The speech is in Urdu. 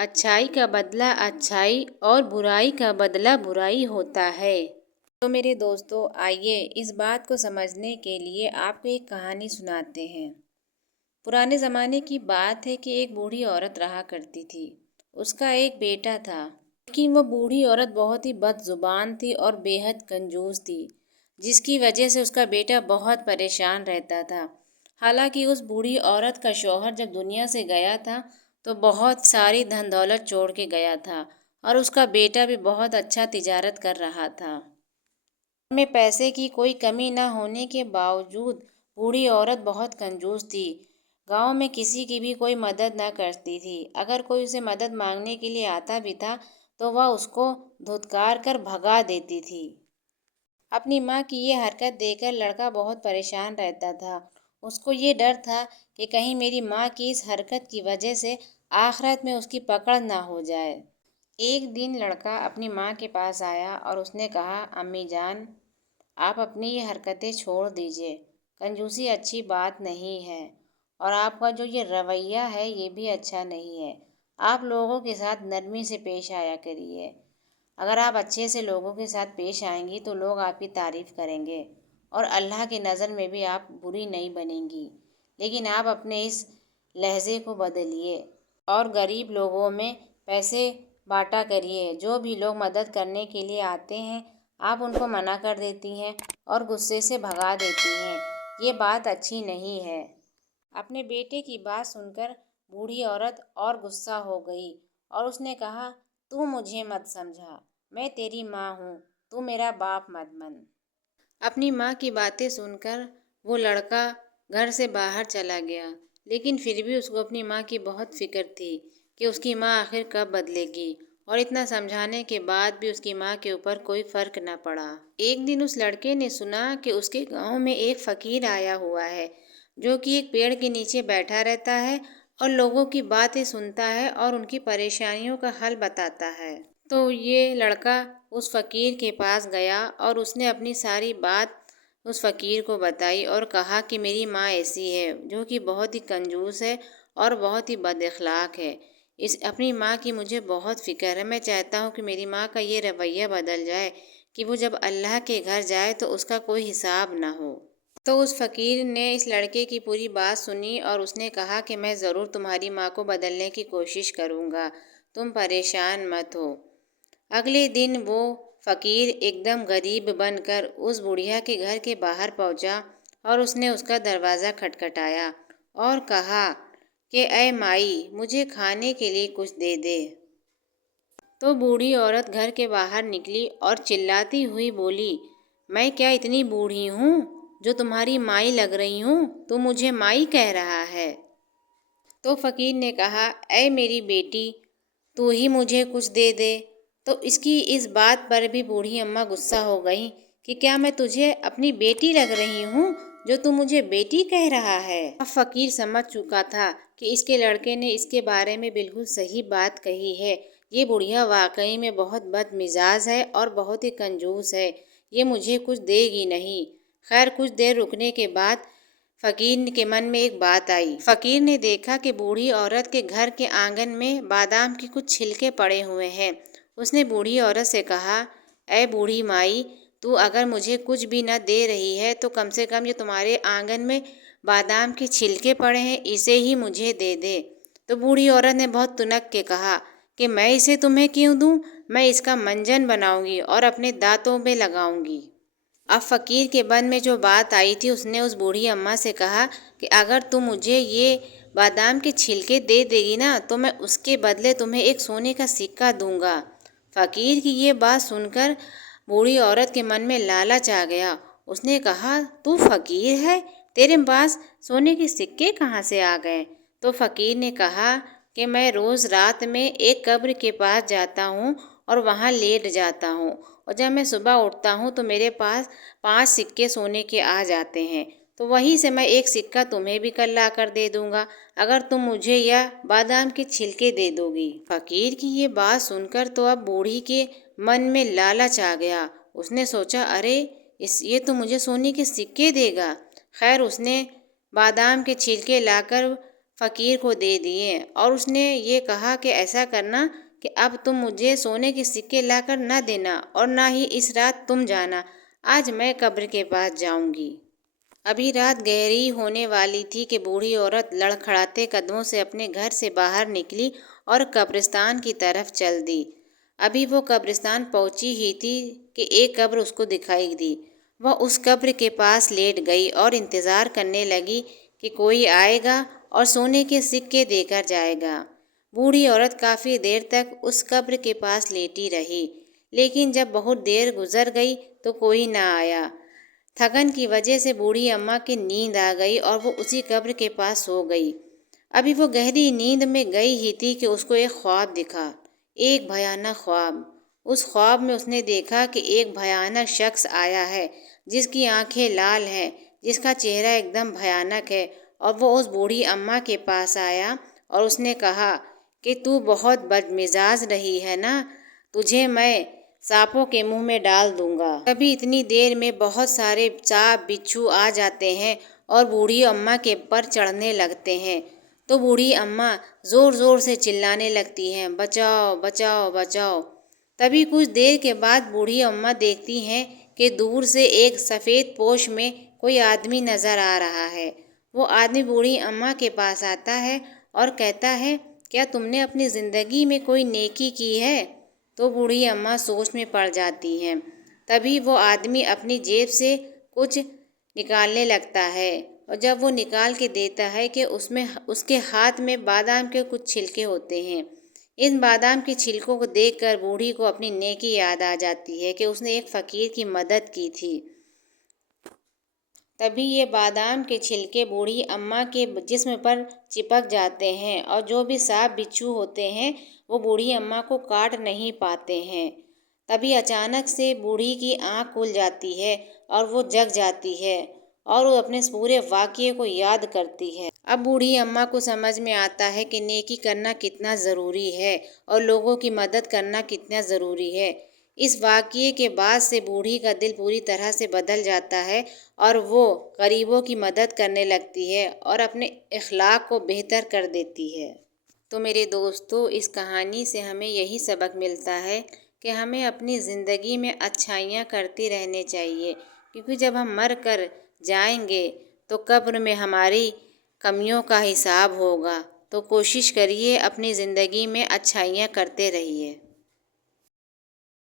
اچھائی کا بدلہ اچھائی اور برائی کا بدلہ برائی ہوتا ہے۔ تو میرے دوستو، آئیے اس بات کو سمجھنے کے لیے آپ کو ایک کہانی سناتے ہیں۔ پرانے زمانے کی بات ہے کہ ایک بوڑھی عورت رہا کرتی تھی۔ اس کا ایک بیٹا تھا، لیکن وہ بوڑھی عورت بہت ہی بد زبان تھی اور بے حد کنجوس تھی، جس کی وجہ سے اس کا بیٹا بہت پریشان رہتا تھا۔ حالانکہ اس بوڑھی عورت کا شوہر جب دنیا سے گیا تھا تو بہت ساری دھن دولت چھوڑ کے گیا تھا، اور اس کا بیٹا بھی بہت اچھا تجارت کر رہا تھا۔ گھر میں پیسے کی کوئی کمی نہ ہونے کے باوجود بوڑھی عورت بہت کنجوس تھی۔ گاؤں میں کسی کی بھی کوئی مدد نہ کرتی تھی۔ اگر کوئی اسے مدد مانگنے کے لیے آتا بھی تھا تو وہ اس کو دھتکار کر بھگا دیتی تھی۔ اپنی ماں کی یہ حرکت دیکھ کر لڑکا بہت پریشان رہتا تھا۔ اس کو یہ ڈر تھا کہ کہیں میری ماں کی اس حرکت کی وجہ سے آخرت میں اس کی پکڑ نہ ہو جائے۔ ایک دن لڑکا اپنی ماں کے پاس آیا اور اس نے کہا، امی جان، آپ اپنی یہ حرکتیں چھوڑ دیجئے۔ کنجوسی اچھی بات نہیں ہے، اور آپ کا جو یہ رویہ ہے یہ بھی اچھا نہیں ہے۔ آپ لوگوں کے ساتھ نرمی سے پیش آیا کریے۔ اگر آپ اچھے سے لوگوں کے ساتھ پیش آئیں گی تو لوگ آپ کی تعریف کریں گے، اور اللہ کی نظر میں بھی آپ بری نہیں بنیں گی۔ لیکن آپ اپنے اس لہجے کو بدلیے اور غریب لوگوں میں پیسے بانٹا کریے۔ جو بھی لوگ مدد کرنے کے لیے آتے ہیں آپ ان کو منع کر دیتی ہیں اور غصے سے بھگا دیتی ہیں۔ یہ بات اچھی نہیں ہے۔ اپنے بیٹے کی بات سن کر بوڑھی عورت اور غصہ ہو گئی اور اس نے کہا، تو مجھے مت سمجھا، میں تیری ماں ہوں، تو میرا باپ مت بن۔ اپنی ماں کی باتیں سن کر وہ لڑکا گھر سے باہر چلا گیا، لیکن پھر بھی اس کو اپنی ماں کی بہت فکر تھی کہ اس کی ماں آخر کب بدلے گی، اور اتنا سمجھانے کے بعد بھی اس کی ماں کے اوپر کوئی فرق نہ پڑا۔ ایک دن اس لڑکے نے سنا کہ اس کے گاؤں میں ایک فقیر آیا ہوا ہے، جو کہ ایک پیڑ کے نیچے بیٹھا رہتا ہے اور لوگوں کی باتیں سنتا ہے اور ان کی پریشانیوں کا حل بتاتا ہے۔ تو یہ لڑکا اس فقیر کے پاس گیا اور اس نے اپنی ساری بات اس فقیر کو بتائی اور کہا کہ میری ماں ایسی ہے جو کہ بہت ہی کنجوس ہے اور بہت ہی بد اخلاق ہے۔ اپنی ماں کی مجھے بہت فکر ہے۔ میں چاہتا ہوں کہ میری ماں کا یہ رویہ بدل جائے کہ وہ جب اللہ کے گھر جائے تو اس کا کوئی حساب نہ ہو۔ تو اس فقیر نے اس لڑکے کی پوری بات سنی اور اس نے کہا کہ میں ضرور تمہاری ماں کو بدلنے کی کوشش کروں گا، تم پریشان مت ہو۔ اگلے دن وہ فقیر ایک دم غریب بن کر اس بڑھیا کے گھر کے باہر پہنچا اور اس نے اس کا دروازہ کھٹکھٹایا اور کہا کہ اے مائی، مجھے کھانے کے لیے کچھ دے دے۔ تو بوڑھی عورت گھر کے باہر نکلی اور چلاتی ہوئی بولی، میں کیا اتنی بوڑھی ہوں جو تمہاری مائی لگ رہی ہوں؟ تو مجھے مائی کہہ رہا ہے۔ تو فقیر نے کہا، اے میری بیٹی، تو ہی مجھے کچھ دے دے۔ تو اس کی اس بات پر بھی بوڑھی اماں غصہ ہو گئیں کہ کیا میں تجھے اپنی بیٹی لگ رہی ہوں جو تو مجھے بیٹی کہہ رہا ہے؟ اب فقیر سمجھ چکا تھا کہ اس کے لڑکے نے اس کے بارے میں بالکل صحیح بات کہی ہے۔ یہ بڑھیا واقعی میں بہت بد مزاج ہے اور بہت ہی کنجوس ہے، یہ مجھے کچھ دے گی نہیں۔ خیر کچھ دیر رکنے کے بعد فقیر کے من میں ایک بات آئی۔ فقیر نے دیکھا کہ بوڑھی عورت کے گھر کے آنگن میں بادام کے کچھ چھلکے پڑے ہوئے ہیں۔ اس نے بوڑھی عورت سے کہا، اے بوڑھی مائی، تو اگر مجھے کچھ بھی نہ دے رہی ہے تو کم سے کم یہ تمہارے آنگن میں بادام کے چھلکے پڑے ہیں، اسے ہی مجھے دے دے۔ تو بوڑھی عورت نے بہت تنک کے کہا کہ میں اسے تمہیں کیوں دوں؟ میں اس کا منجن بناؤں گی اور اپنے دانتوں پہ لگاؤں گی۔ اب فقیر کے من میں جو بات آئی تھی اس نے اس بوڑھی اماں سے کہا کہ اگر تم مجھے یہ بادام کے چھلکے دے دے گی نا تو میں اس کے بدلے تمہیں ایک سونے کا سکہ دوں گا۔ فقیر کی یہ بات سن کر بوڑھی عورت کے من میں لالچ آ گیا۔ اس نے کہا، تو فقیر ہے، تیرے پاس سونے کے سکے کہاں سے آ گئے؟ تو فقیر نے کہا کہ میں روز رات میں ایک قبر کے پاس جاتا ہوں اور وہاں لیٹ جاتا ہوں، اور جب میں صبح اٹھتا ہوں تو میرے پاس 5 سکے سونے کے آ جاتے ہیں، تو وہیں سے میں ایک سکہ تمہیں بھی کل لا کر دے دوں گا اگر تم مجھے یا بادام کے چھلکے دے دو گی۔ فقیر کی یہ بات سن کر تو اب بوڑھی کے من میں لالچ آ گیا۔ اس نے سوچا، ارے یہ تو مجھے سونے کے سکے دے گا۔ خیر اس نے بادام کے چھلکے لا کر فقیر کو دے دیے اور اس نے یہ کہا کہ ایسا کرنا کہ اب تم مجھے سونے کے سکے لا کر نہ دینا اور نہ ہی اس رات تم جانا، آج میں قبر کے پاس جاؤں گی۔ ابھی رات گہری ہونے والی تھی کہ بوڑھی عورت لڑکھڑاتے قدموں سے اپنے گھر سے باہر نکلی اور قبرستان کی طرف چل دی۔ ابھی وہ قبرستان پہنچی ہی تھی کہ ایک قبر اس کو دکھائی دی۔ وہ اس قبر کے پاس لیٹ گئی اور انتظار کرنے لگی کہ کوئی آئے گا اور سونے کے سکے دے کر جائے گا۔ بوڑھی عورت کافی دیر تک اس قبر کے پاس لیٹی رہی، لیکن جب بہت دیر گزر گئی تو کوئی نہ آیا۔ تھکن کی وجہ سے بوڑھی اماں کی نیند آ گئی اور وہ اسی قبر کے پاس سو گئی۔ ابھی وہ گہری نیند میں گئی ہی تھی کہ اس کو ایک خواب دکھا، ایک بھیانک خواب۔ اس خواب میں اس نے دیکھا کہ ایک بھیانک شخص آیا ہے جس کی آنکھیں لال ہیں، جس کا چہرہ ایک دم بھیانک ہے، اور وہ اس بوڑھی اماں کے پاس آیا اور اس نے کہا کہ تو بہت بدمزاج رہی ہے نا، تجھے میں سانپوں کے منہ میں ڈال دوں گا۔ کبھی اتنی دیر میں بہت سارے سانپ بچھو آ جاتے ہیں اور بوڑھی اماں کے پر چڑھنے لگتے ہیں، تو بوڑھی اماں زور زور سے چلانے لگتی ہیں، بچاؤ بچاؤ بچاؤ۔ تبھی کچھ دیر کے بعد بوڑھی اماں دیکھتی ہیں کہ دور سے ایک سفید پوش میں کوئی آدمی نظر آ رہا ہے۔ وہ آدمی بوڑھی اماں کے پاس آتا ہے اور کہتا ہے، کیا تم نے اپنی زندگی میں کوئی نیکی کی ہے؟ تو بوڑھی اماں سوچ میں پڑ جاتی ہیں۔ تبھی وہ آدمی اپنی جیب سے کچھ نکالنے لگتا ہے اور جب وہ نکال کے دیتا ہے کہ اس کے ہاتھ میں بادام کے کچھ چھلکے ہوتے ہیں۔ ان بادام کے چھلکوں کو دیکھ کر بوڑھی کو اپنی نیکی یاد آ جاتی ہے کہ اس نے ایک فقیر کی مدد کی تھی۔ تبھی یہ بادام کے چھلکے بوڑھی اماں کے جسم پر چپک جاتے ہیں اور جو بھی سانپ بچھو ہوتے ہیں وہ بوڑھی اماں کو کاٹ نہیں پاتے ہیں۔ تبھی اچانک سے بوڑھی کی آنکھ کھل جاتی ہے اور وہ جگ جاتی ہے اور وہ اپنے پورے واقعے کو یاد کرتی ہے۔ اب بوڑھی اماں کو سمجھ میں آتا ہے کہ نیکی کرنا کتنا ضروری ہے اور لوگوں کی مدد کرنا کتنا ضروری ہے۔ اس واقعے کے بعد سے بوڑھی کا دل پوری طرح سے بدل جاتا ہے اور وہ غریبوں کی مدد کرنے لگتی ہے اور اپنے اخلاق کو بہتر کر دیتی ہے۔ تو میرے دوستو، اس کہانی سے ہمیں یہی سبق ملتا ہے کہ ہمیں اپنی زندگی میں اچھائیاں کرتی رہنے چاہیے، کیونکہ جب ہم مر کر جائیں گے تو قبر میں ہماری کمیوں کا حساب ہوگا۔ تو کوشش کریے اپنی زندگی میں اچھائیاں کرتے رہیے۔